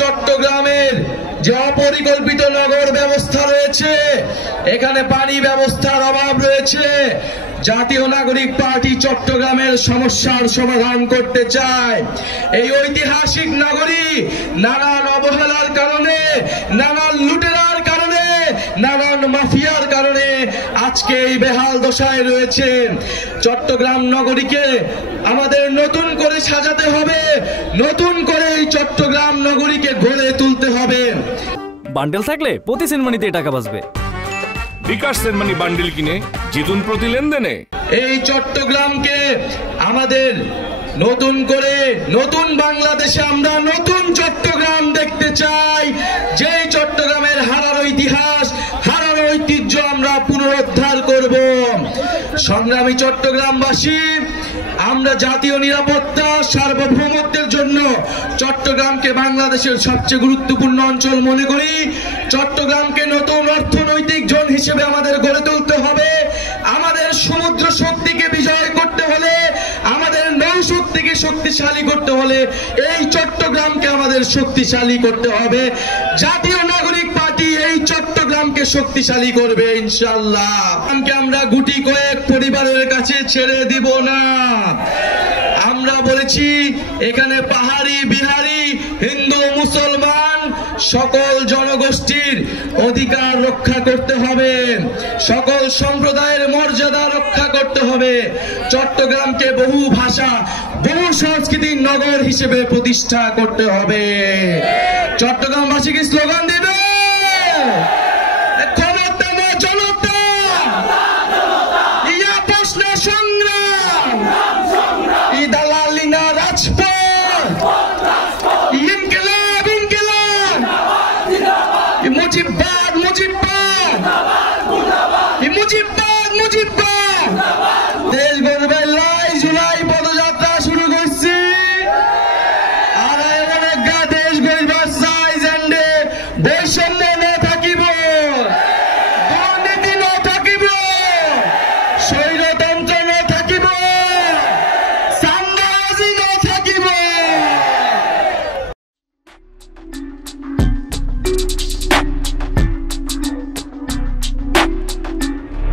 চট্টগ্রামের যে অপরিকল্পিত নগর ব্যবস্থা রয়েছে, এখানে পানি ব্যবস্থার অভাব রয়েছে। জাতীয় নাগরিক পার্টি চট্টগ্রামের সমস্যার সমাধান করতে চায়। এই ঐতিহাসিক নগরী নানান অবহেলার কারণে, নানান লুটেরার কারণে, নানান মাফিয়ার কারণে আজকে এই বেহাল দশায় রয়েছে। চট্টগ্রাম নগরীকে আমাদের নতুন করে সাজাতে হবে, নতুন করে এই চট্টগ্রাম নগরীকে গড়ে তুলতে হবে। বান্ডেল থাকলে প্রতি সেনমানিতে টাকা বাঁচবে। বিকাশ সেনমানি বান্ডেল কিনে জিতুন প্রতি লেনদেনে। এই চট্টগ্রামকে আমাদের নতুন করে, নতুন বাংলাদেশে আমরা নতুন চট্টগ্রাম দেখতে চাই। যেই চট্টগ্রামের হারানো ইতিহাস, হারানো ঐতিহ্য আমরা পুনরুদ্ধার করব। সংগ্রামী চট্টগ্রামবাসী, আমরা জাতীয় নিরাপত্তা, সার্বভৌমত্বের জন্য চট্টগ্রামকে বাংলাদেশের সবচেয়ে গুরুত্বপূর্ণ অঞ্চল মনে করি। চট্টগ্রামকে নতুন অর্থনৈতিক জোন হিসেবে আমাদের গড়ে তুলতে হবে। আমাদের সমুদ্র শক্তিকে বিজয় করতে হলে, আমাদের নৌ শক্তিকে শক্তিশালী করতে হলে এই চট্টগ্রামকে আমাদের শক্তিশালী করতে হবে। জাতীয় নাগরিক পার্টি এই চট্টগ্রামকে শক্তিশালী করবে ইনশাআল্লাহ। আমরা গুটি কয়েক পরিবারের কাছে ছেড়ে দিব না। আমরা বলেছি এখানে পাহাড়ি, বিহারি, হিন্দু, মুসলমান সকল জনগোষ্ঠীর অধিকার রক্ষা করতে হবে, সকল সম্প্রদায়ের মর্যাদা রক্ষা করতে হবে। চট্টগ্রামকে বহু ভাষা, বহু সংস্কৃতির নগর হিসেবে প্রতিষ্ঠা করতে হবে। চট্টগ্রামবাসী কি স্লোগান দেবে?